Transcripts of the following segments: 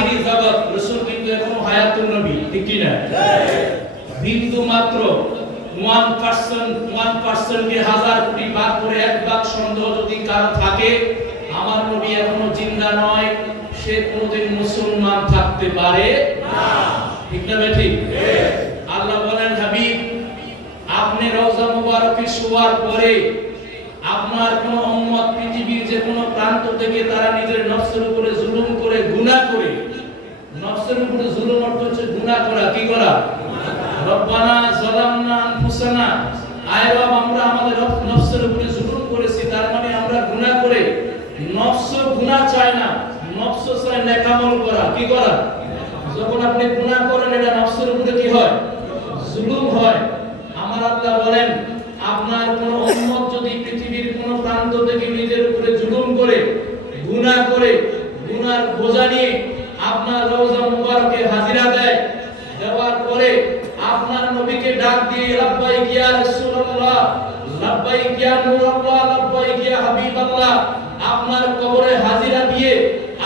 জাহিরি জগৎ, রাসূল কিন্তু এখনো হায়াতুন নবী, ঠিক কি না? বিন্দু মাত্র 1% কে হাজার কোটি ভাগ করে এক ভাগ সন্দেহ যদি কারো থাকে, আমার নবী এখনো জিন্দা নয়, সে কোনদিন মুসলমান থাকতে পারে না, ঠিক না ঠিক? আল্লাহ বলেন, হাবিব আপনি রওজা মুবারকে শোয়ার পরে আপনার কোন উম্মত পৃথিবীর যে কোনো প্রান্ত থেকে তারা নিজের নফসের উপরে জুলুম করে, গুনাহ করে, নফসের উপরে জুলুম অর্থ হচ্ছে গুনাহ করা, কি করা? রব্বানা যালামনা আনফুসানা, আয় রব আমরা আমাদের নফসের উপরে জুলুম করেছি, তার মানে আমরা গুনাহ করে, নফস গুনাহ চায় না, নফস চায় নেক আমল করা, কি করা? যখন আপনি গুনাহ করেন এটা নফসের উপরে কি হয়? জুলুম হয়। আমার আল্লাহ বলেন, আপনার কোন উম্মত যদি পৃথিবীর কোন প্রান্ত থেকে নিজের উপরে জুলুম করে, গুনাহ করে, গুনার বোঝা নিয়ে আপনার রওজা মুবারকে হাজিরা দেয়, দেওয়ার পরে আপনার নবীকে ডাক দিয়ে লাব্বাইক ইয়া রাসূলুল্লাহ, লাব্বাইক ইয়া নূরুল্লাহ, লাব্বাইক ইয়া হাবিবাল্লাহ, আপনার কবরে হাজিরা দিয়ে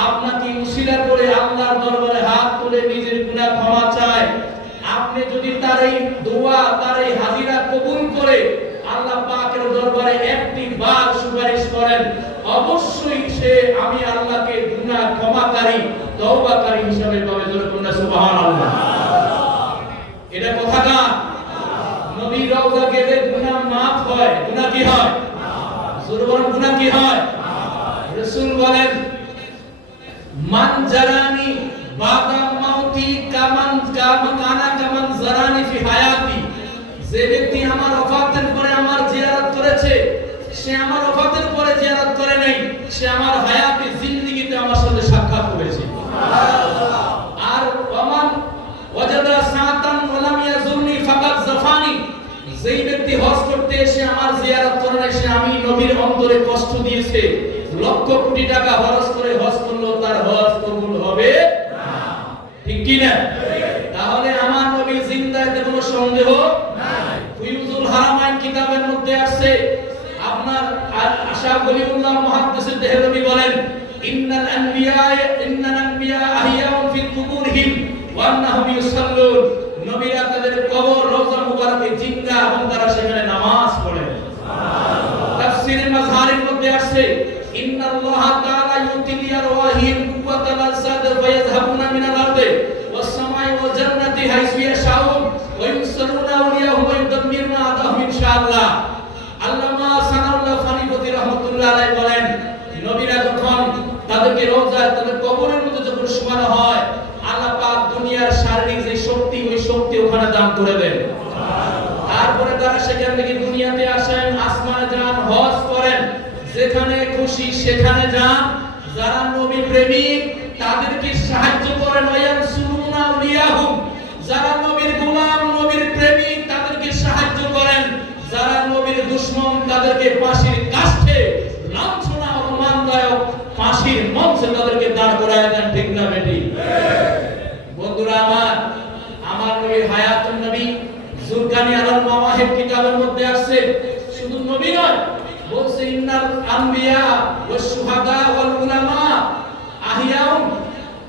আপনাকে উসিলা করে আল্লাহর দরবারে হাত তুলে নিজের গুনাহ ক্ষমা চায়, আপনি যদি তার এই দোয়া, তার এই হাজিরা কবুল করে আল্লাহ পাকের দরবারে একটি বার সুপারিশ করেন, অবশ্যই সে আমি আল্লাহকে গুনাহ ক্ষমাকারী, তওবাকারী হিসেবে পাবে। জোরে বলুন সুবহানাল্লাহ। এটা কথা না, নবী রওজা গেলে গুনাহ মাফ হয়। গুনাহ কি হয়? জোরে বলুন, গুনাহ কি হয়? রাসূল বলেন, মান জারানি বাদা মাউতি কামান জারানি ফি হায়াতি, যে ব্যক্তি আমার ওফাতের পরে আমার জিয়ারত করেছে, সে আমার ওফাতের পরে জিয়ারত করে নাই, সে আমার হায়াতে জিন্দেগিতে আমার সাথে সাক্ষাৎ করেছে। সুবহানাল্লাহ। আর ওমান ওয়াজাদা সাআতান ওয়া লাম ইয়াজুরনি ফাকাদ জাফানি, যেই ব্যক্তি হজ করতে এসে আমার জিয়ারত করে নাই, সে আমি নবীর অন্তরে কষ্ট দিয়েছে। লক্ষ কোটি টাকা খরচ করে হজ করলো, তার হজ কবুল হবে না, ঠিক কি না? তাহলে আমার নবী জিন্দা, এতে কোনো সন্দেহ নাই। ফুয়ুজুল হারামাইন কিতাবের মধ্যে আছে, আপনার আশা গলিউল্লাহ মুহাদ্দিস দেহলভী বলেন, ইন্নাল আনবিয়া আহিয়াউন ফি কুবুরহিম ওয়া আন্নাহুম ইউসাল্লুন, নবীরা তাদের কবর রওজা মুবারকে জিন্দা এবং তারা সেখানে নামাজ পড়ে। সুবহানাল্লাহ। তাফসীরে মাজহারের মধ্যে আছে, ইন্নাল্লাহা তাআলা ইউতিল আরওয়াহিম কুওয়াতাল আসাদ ওয়া ইয়াযহাবুনা মিনাল আরদি ওয়াস সামাই ওয়া জান্নাতি হাইসু ইয়াশাউন ওয়া ইউসাল্লুনা আউলিয়াহু ওয়া ইউদাম্মিরুনা আদাহুম ইনশাআল্লাহ। আল্লামা সানাউল্লাহ ফানিপতি রাহমাতুল্লাহ আলাইহি বলেন, নবীরা যখন তাদেরকে রওজায়, তাদের কবরের মধ্যে যখন শোয়ানো হয়, আল্লাহ পাক দুনিয়ার শারীরিক যে শক্তি, ওই শক্তি ওখানে দান করে দেন। সুবহানাল্লাহ। তারপরে তারা সেখান থেকে দুনিয়াতে আসেন, আসমানে যান, হজ করেন, যেখানে খুশি সেখানে যান। যারা নবী প্রেমিক তাদেরকে সাহায্য করেন, ওয়ায়ানসুরুনা আউলিয়াহুম, যারা নবীর গোলাম, নবীর প্রেমিক তাদেরকে সাহায্য করেন, যারা নবীর দুশমন তাদেরকে ফাঁসির কাষ্ঠে লাঞ্ছনা অপমানদায়ক ফাঁসির মঞ্চে তাদেরকে দাঁড় করায় দেন, ঠিক না বেটি? বন্ধুরা আমার, আমার নবী হায়াতুন নবী, জুরকানি আলাল মাওয়াহিব কিতাবের মধ্যে আছে, শুধু নবী নয়, বলছে ইন্নাল আম্বিয়া ওয়াস শুহাদা ওয়াল উলামা আহিয়াউন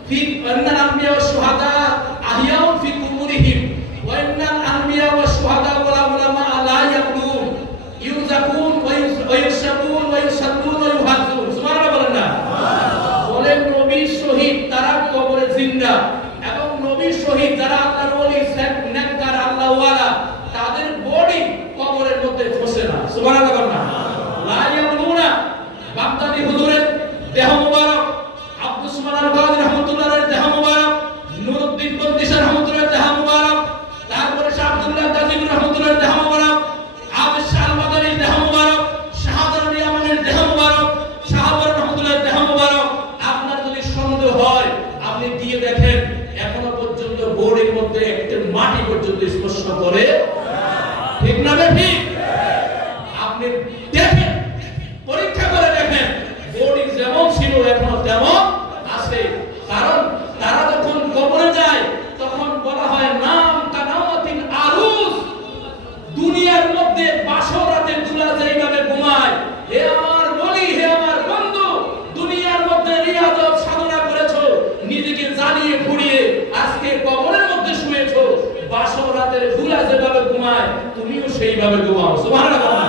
ফি, ইন্নাল আম্বিয়া ওয়াস শুহাদা আহিয়াউন ফি কুবুরিহিম ওয়া ইন্নাল আম্বিয়া ওয়াস শুহাদা ওয়াল উলামা লা ইয়াকুন ইউযাকুন ওয়া ইউশাবুন ওয়া ইউসাল্লুন ওয়া ইউহাজ্জুন। সুবহানাল্লাহ বলেন না? সুবহানাল্লাহ। বলেন নবী শহীদ তারা কবরে জিন্দা, এবং নবী শহীদ যারা আল্লাহর ওলি, নেককার আল্লাহ ওয়ালা, তাদের বডি কবরের মধ্যে ফসে না। সুবহানাল্লাহ বলেন না? লা ইয়ামুনা। বাগদাদি হুজুরের দেহ মুবারক, আব্দুস সুবহান আল-বাদি রাহমাতুল্লাহ আলাইহির দেহ মুবারক, নুরউদ্দিন বন্দিশা রাহমাতুল্লাহ দেহ মুবারক, তারপরে শাহ আব্দুল্লাহ গাজী রাহমাতুল্লাহ দেহ মুবারক, আবিদ শাহ আল-মাদানির দেহ মুবারক, শাহাদাত ইয়ামানের দেহ মুবারক, শাহাদাত রাহমাতুল্লাহ দেহ মুবারক। আপনার যদি সন্দেহ হয়, আপনি দিয়ে দেখেন, এখনো পর্যন্ত বোর্ডের মধ্যে একটা মাটি পর্যন্ত স্পর্শ করে, ঠিক না বেঠি? আপনি দেখেন, পরীক্ষা করে দেখেন, বডি যেমন ছিল এখনো তেমন আছে। কারণ তারা যখন কবরে যায়, তখন বলা হয় নাম কানামাতিন আরুস, দুনিয়ার মধ্যে বাসর রাতে দুলা যেইভাবে ঘুমায়, হে আমার বলি, হে আমার বন্ধু, দুনিয়ার মধ্যে রিয়াজত সাধনা করেছো, নিজেকে জানি সেইভাবে ঘুমাও। সুবহানাল্লাহ।